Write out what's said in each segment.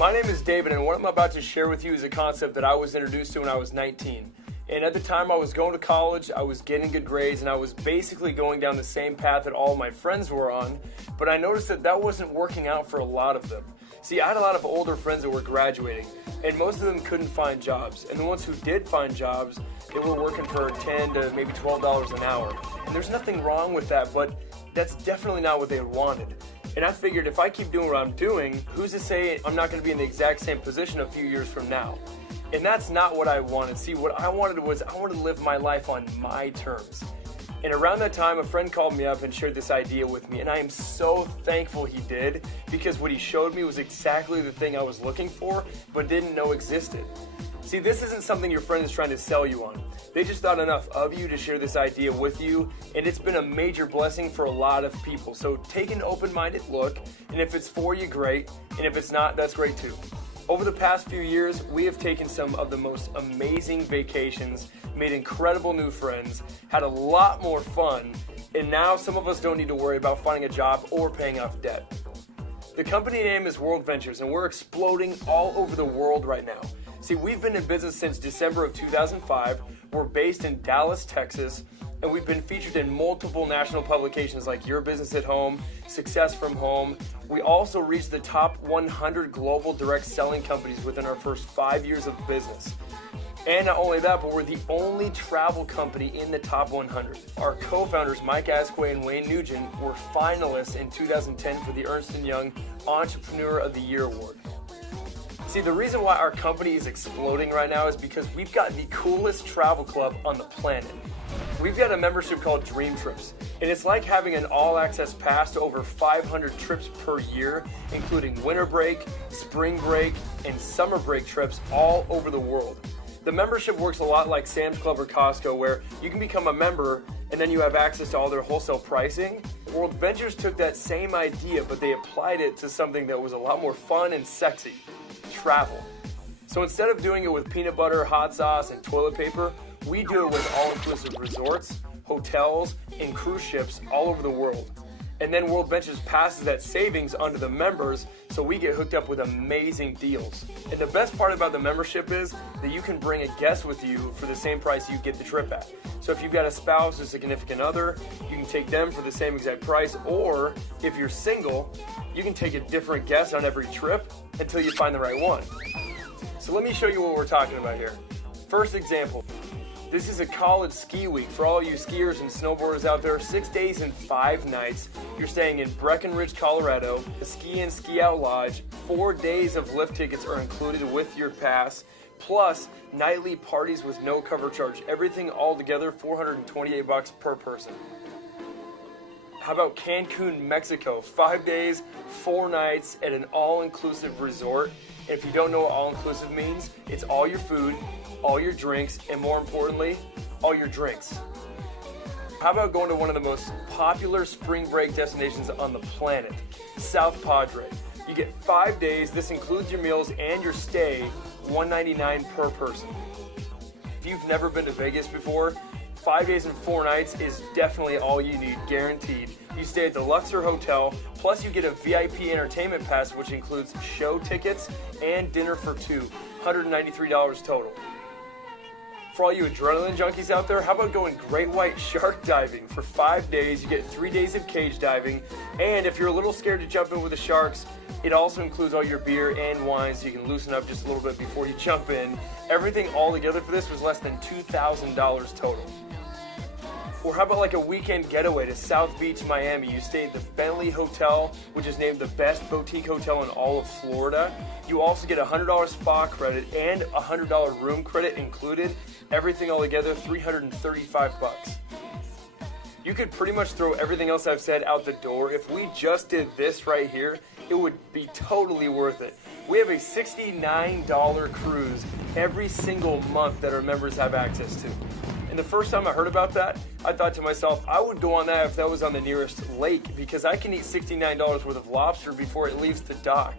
My name is David, and what I'm about to share with you is a concept that I was introduced to when I was 19. And at the time I was going to college, I was getting good grades, and I was basically going down the same path that all my friends were on, but I noticed that that wasn't working out for a lot of them. See, I had a lot of older friends that were graduating, and most of them couldn't find jobs. And the ones who did find jobs, they were working for $10 to maybe $12 an hour. And there's nothing wrong with that, but that's definitely not what they wanted. And I figured if I keep doing what I'm doing, who's to say I'm not going to be in the exact same position a few years from now? And that's not what I wanted. See, what I wanted was I wanted to live my life on my terms. And around that time, a friend called me up and shared this idea with me, and I am so thankful he did, because what he showed me was exactly the thing I was looking for, but didn't know existed. See, this isn't something your friend is trying to sell you on. They just thought enough of you to share this idea with you, and it's been a major blessing for a lot of people. So take an open-minded look, and if it's for you, great, and if it's not, that's great too. Over the past few years, we have taken some of the most amazing vacations, made incredible new friends, had a lot more fun, and now some of us don't need to worry about finding a job or paying off debt. The company name is World Ventures, and we're exploding all over the world right now. See, we've been in business since December of 2005. We're based in Dallas, Texas, and we've been featured in multiple national publications like Your Business at Home, Success from Home. We also reached the top 100 global direct selling companies within our first 5 years of business. And not only that, but we're the only travel company in the top 100. Our co-founders, Mike Asquith and Wayne Nugent, were finalists in 2010 for the Ernst & Young Entrepreneur of the Year Award. See, the reason why our company is exploding right now is because we've got the coolest travel club on the planet. We've got a membership called Dream Trips, and it's like having an all-access pass to over 500 trips per year, including winter break, spring break, and summer break trips all over the world. The membership works a lot like Sam's Club or Costco, where you can become a member and then you have access to all their wholesale pricing. World Ventures took that same idea, but they applied it to something that was a lot more fun and sexy: travel. So instead of doing it with peanut butter, hot sauce, and toilet paper, we do it with all-inclusive resorts, hotels, and cruise ships all over the world. And then World Ventures passes that savings onto the members, so we get hooked up with amazing deals. And the best part about the membership is that you can bring a guest with you for the same price you get the trip at. So if you've got a spouse or significant other, you can take them for the same exact price, or if you're single, you can take a different guest on every trip until you find the right one. So let me show you what we're talking about here. First example. This is a college ski week for all you skiers and snowboarders out there. 6 days and 5 nights. You're staying in Breckenridge, Colorado, a ski in ski out lodge. 4 days of lift tickets are included with your pass, plus nightly parties with no cover charge. Everything all together, $428 per person. How about Cancun, Mexico? 5 days, 4 nights at an all-inclusive resort. And if you don't know what all-inclusive means, it's all your food, all your drinks, and more importantly, all your drinks. How about going to one of the most popular spring break destinations on the planet, South Padre? You get 5 days. This includes your meals and your stay, $199 per person. If you've never been to Vegas before, 5 days and 4 nights is definitely all you need, guaranteed. You stay at the Luxor Hotel, plus you get a VIP entertainment pass, which includes show tickets and dinner for two, $193 total. For all you adrenaline junkies out there, how about going great white shark diving? For 5 days, you get 3 days of cage diving, and if you're a little scared to jump in with the sharks, it also includes all your beer and wine, so you can loosen up just a little bit before you jump in. Everything all together for this was less than $2,000 total. Or how about like a weekend getaway to South Beach, Miami? You stay at the Bentley Hotel, which is named the best boutique hotel in all of Florida. You also get a $100 spa credit and a $100 room credit included. Everything all together, $335. You could pretty much throw everything else I've said out the door. If we just did this right here, it would be totally worth it. We have a $69 cruise every single month that our members have access to. And the first time I heard about that, I thought to myself, I would go on that if that was on the nearest lake, because I can eat $69 worth of lobster before it leaves the dock.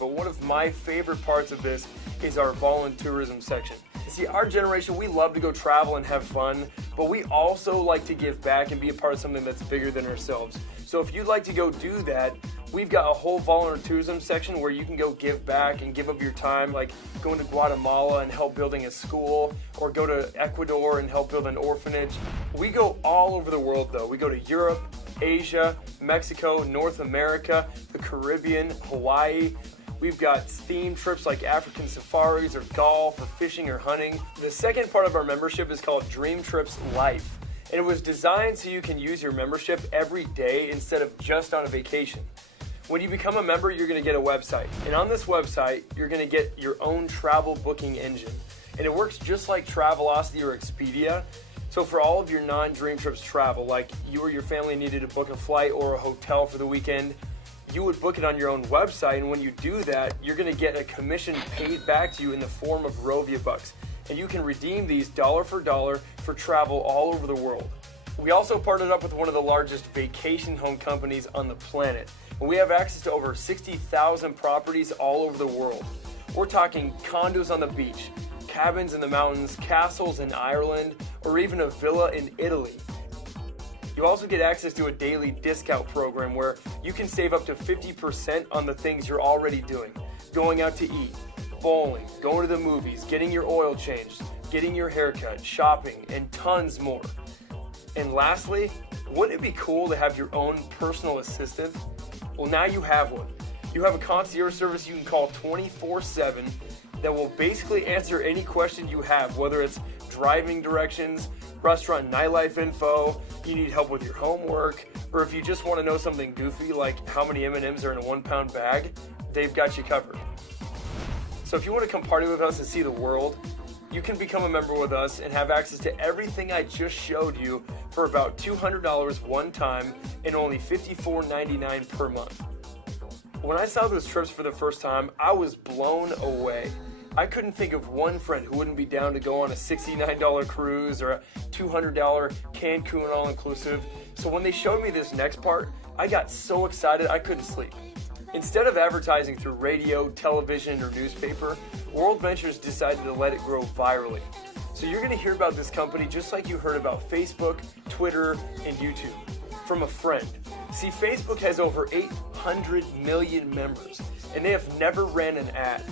But one of my favorite parts of this is our volunteerism section. See, our generation, we love to go travel and have fun, but we also like to give back and be a part of something that's bigger than ourselves. So if you'd like to go do that, we've got a whole volunteerism section where you can go give back and give up your time, like going to Guatemala and help building a school, or go to Ecuador and help build an orphanage. We go all over the world though. We go to Europe, Asia, Mexico, North America, the Caribbean, Hawaii. We've got themed trips like African safaris or golf or fishing or hunting. The second part of our membership is called Dream Trips Life. And it was designed so you can use your membership every day instead of just on a vacation. When you become a member, you're going to get a website. And on this website, you're going to get your own travel booking engine. And it works just like Travelocity or Expedia. So for all of your non-Dream Trips travel, like you or your family needed to book a flight or a hotel for the weekend, you would book it on your own website, and when you do that, you're going to get a commission paid back to you in the form of Rovia Bucks. And you can redeem these dollar for travel all over the world. We also partnered up with one of the largest vacation home companies on the planet, and we have access to over 60,000 properties all over the world. We're talking condos on the beach, cabins in the mountains, castles in Ireland, or even a villa in Italy. You also get access to a daily discount program where you can save up to 50% on the things you're already doing. Going out to eat, bowling, going to the movies, getting your oil changed, getting your haircut, shopping, and tons more. And lastly, wouldn't it be cool to have your own personal assistant? Well, now you have one. You have a concierge service you can call 24/7 that will basically answer any question you have, whether it's driving directions, restaurant nightlife info, you need help with your homework, or if you just want to know something goofy like how many M&Ms are in a 1-pound bag, they've got you covered. So if you want to come party with us and see the world, you can become a member with us and have access to everything I just showed you for about $200 one time and only $54.99 per month. When I saw those trips for the first time, I was blown away. I couldn't think of one friend who wouldn't be down to go on a $69 cruise or a $200 Cancun all-inclusive. So when they showed me this next part, I got so excited I couldn't sleep. Instead of advertising through radio, television, or newspaper, World Ventures decided to let it grow virally. So you're going to hear about this company just like you heard about Facebook, Twitter, and YouTube from a friend. See, Facebook has over 800 million members, and they have never ran an ad.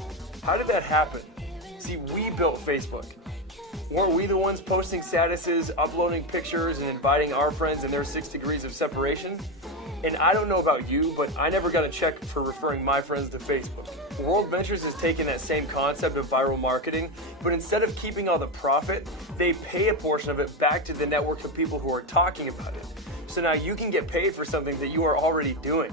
How did that happen? See, we built Facebook. Weren't we the ones posting statuses, uploading pictures, and inviting our friends in their 6 degrees of separation? And I don't know about you, but I never got a check for referring my friends to Facebook. World Ventures has taken that same concept of viral marketing, but instead of keeping all the profit, they pay a portion of it back to the network of people who are talking about it. So now you can get paid for something that you are already doing.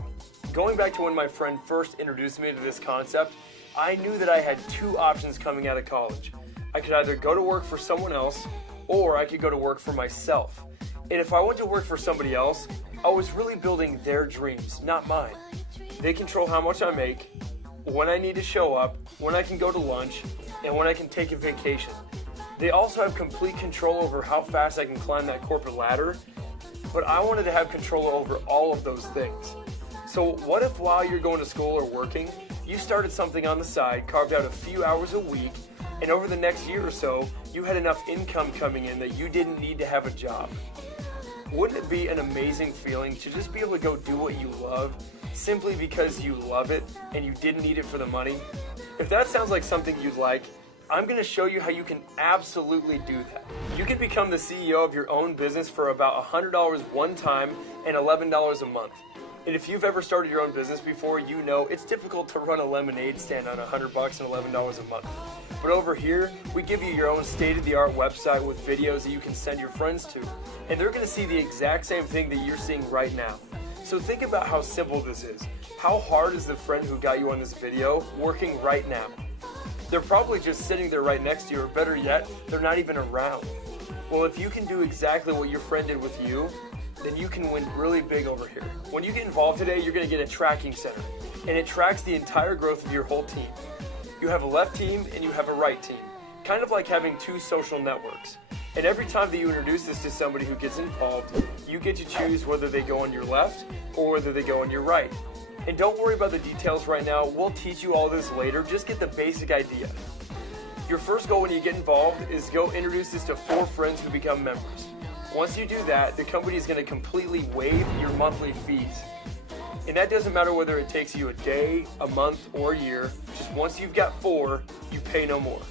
Going back to when my friend first introduced me to this concept, I knew that I had two options coming out of college. I could either go to work for someone else, or I could go to work for myself. And if I went to work for somebody else, I was really building their dreams, not mine. They control how much I make, when I need to show up, when I can go to lunch, and when I can take a vacation. They also have complete control over how fast I can climb that corporate ladder, but I wanted to have control over all of those things. So what if while you're going to school or working, you started something on the side, carved out a few hours a week, and over the next year or so, you had enough income coming in that you didn't need to have a job? Wouldn't it be an amazing feeling to just be able to go do what you love simply because you love it and you didn't need it for the money? If that sounds like something you'd like, I'm going to show you how you can absolutely do that. You can become the CEO of your own business for about $100 one time and $11 a month. And if you've ever started your own business before, you know it's difficult to run a lemonade stand on $100 and $11 a month. But over here, we give you your own state-of-the-art website with videos that you can send your friends to. And they're going to see the exact same thing that you're seeing right now. So think about how simple this is. How hard is the friend who got you on this video working right now? They're probably just sitting there right next to you, or better yet, they're not even around. Well, if you can do exactly what your friend did with you, then you can win really big over here. When you get involved today, you're going to get a tracking center, and it tracks the entire growth of your whole team. You have a left team and you have a right team, kind of like having two social networks. And every time that you introduce this to somebody who gets involved, you get to choose whether they go on your left or whether they go on your right. And don't worry about the details right now. We'll teach you all this later. Just get the basic idea. Your first goal when you get involved is go introduce this to 4 friends who become members. Once you do that, the company is going to completely waive your monthly fees. And that doesn't matter whether it takes you a day, a month, or a year. Just once you've got 4, you pay no more.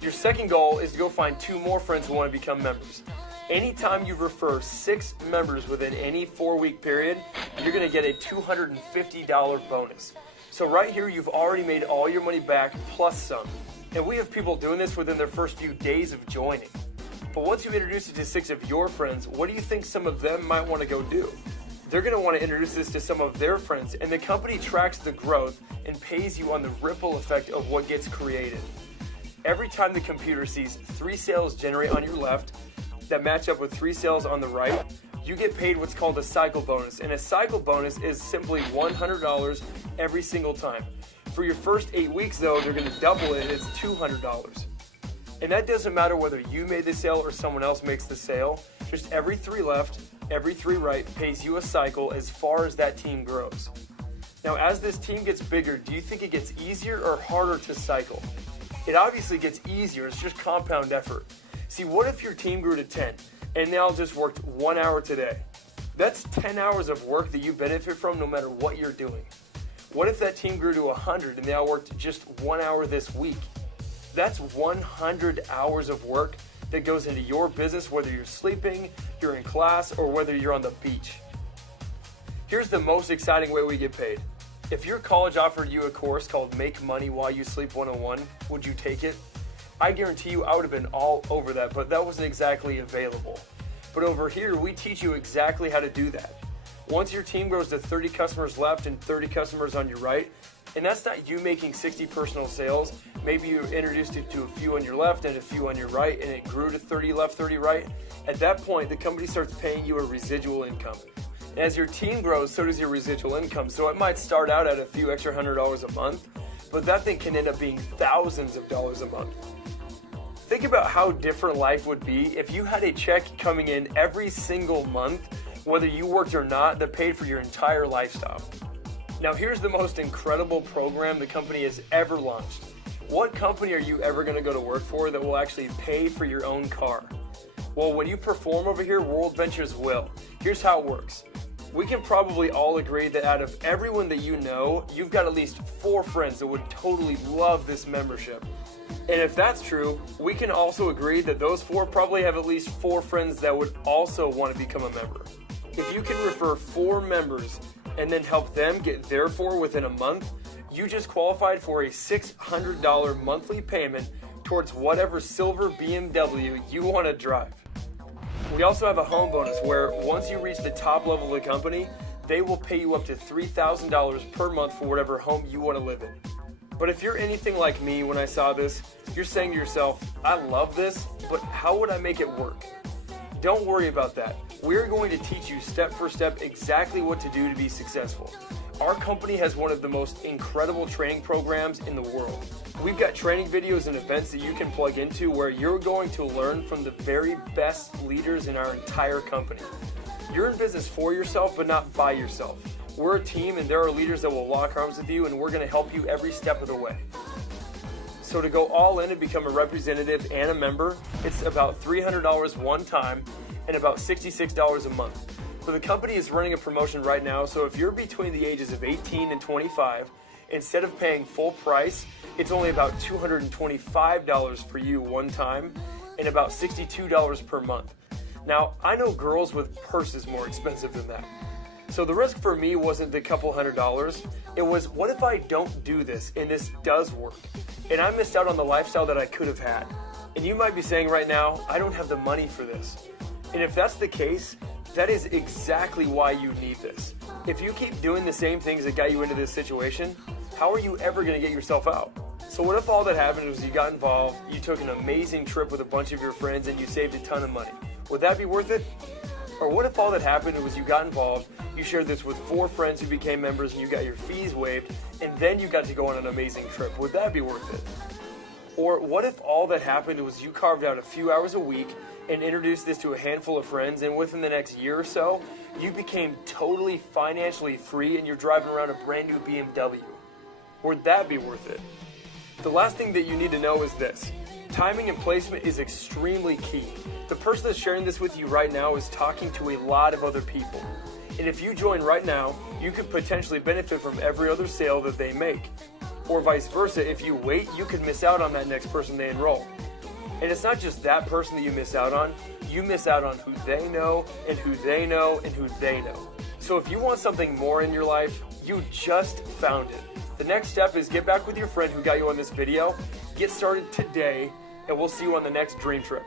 Your second goal is to go find 2 more friends who want to become members. Anytime you refer 6 members within any 4-week period, you're going to get a $250 bonus. So right here, you've already made all your money back plus some. And we have people doing this within their first few days of joining. But once you introduce it to 6 of your friends, what do you think some of them might want to go do? They're going to want to introduce this to some of their friends, and the company tracks the growth and pays you on the ripple effect of what gets created. Every time the computer sees 3 sales generate on your left that match up with 3 sales on the right, you get paid what's called a cycle bonus. And a cycle bonus is simply $100 every single time. For your first 8 weeks, though, they're going to double it. It's $200. And that doesn't matter whether you made the sale or someone else makes the sale. Just every 3 left, every 3 right pays you a cycle as far as that team grows. Now, as this team gets bigger, do you think it gets easier or harder to cycle? It obviously gets easier. It's just compound effort. See, what if your team grew to 10 and they all just worked 1 hour today? That's 10 hours of work that you benefit from no matter what you're doing. What if that team grew to 100 and they all worked just 1 hour this week? That's 100 hours of work that goes into your business, whether you're sleeping, you're in class, or whether you're on the beach. Here's the most exciting way we get paid. If your college offered you a course called Make Money While You Sleep 101, would you take it? I guarantee you I would have been all over that, but that wasn't exactly available. But over here, we teach you exactly how to do that. Once your team grows to 30 customers left and 30 customers on your right, and that's not you making 60 personal sales, maybe you introduced it to a few on your left and a few on your right, and it grew to 30 left, 30 right. At that point, the company starts paying you a residual income. And as your team grows, so does your residual income. So it might start out at a few extra $100 a month, but that thing can end up being thousands of dollars a month. Think about how different life would be if you had a check coming in every single month, whether you worked or not, that paid for your entire lifestyle. Now here's the most incredible program the company has ever launched. What company are you ever going to go to work for that will actually pay for your own car? Well, when you perform over here, World Ventures will. Here's how it works. We can probably all agree that out of everyone that you know, you've got at least 4 friends that would totally love this membership. And if that's true, we can also agree that those 4 probably have at least 4 friends that would also want to become a member. If you can refer 4 members and then help them get their 4 within a month, you just qualified for a $600 monthly payment towards whatever silver BMW you want to drive. We also have a home bonus where once you reach the top level of the company, they will pay you up to $3,000 per month for whatever home you want to live in. But if you're anything like me when I saw this, you're saying to yourself, I love this, but how would I make it work? Don't worry about that. We're going to teach you step for step exactly what to do to be successful. Our company has one of the most incredible training programs in the world. We've got training videos and events that you can plug into where you're going to learn from the very best leaders in our entire company. You're in business for yourself, but not by yourself. We're a team and there are leaders that will lock arms with you and we're going to help you every step of the way. So to go all in and become a representative and a member, it's about $300 one time and about $66 a month. So the company is running a promotion right now, so if you're between the ages of 18 and 25, instead of paying full price, it's only about $225 for you one time and about $62 per month. Now, I know girls with purses more expensive than that. So the risk for me wasn't the couple $100, it was what if I don't do this and this does work? And I missed out on the lifestyle that I could have had. And you might be saying right now, I don't have the money for this. And if that's the case, that is exactly why you need this. If you keep doing the same things that got you into this situation, how are you ever going to get yourself out? So what if all that happened was you got involved, you took an amazing trip with a bunch of your friends, and you saved a ton of money? Would that be worth it? Or what if all that happened was you got involved, you shared this with 4 friends who became members, and you got your fees waived, and then you got to go on an amazing trip? Would that be worth it? Or what if all that happened was you carved out a few hours a week and introduced this to a handful of friends, and within the next year or so, you became totally financially free and you're driving around a brand new BMW? Would that be worth it? The last thing that you need to know is this. Timing and placement is extremely key. The person that's sharing this with you right now is talking to a lot of other people. And if you join right now, you could potentially benefit from every other sale that they make. Or vice versa, if you wait, you could miss out on that next person they enroll. And it's not just that person that you miss out on, you miss out on who they know and who they know and who they know. So if you want something more in your life, you just found it. The next step is get back with your friend who got you on this video, get started today, and we'll see you on the next Dream Trip.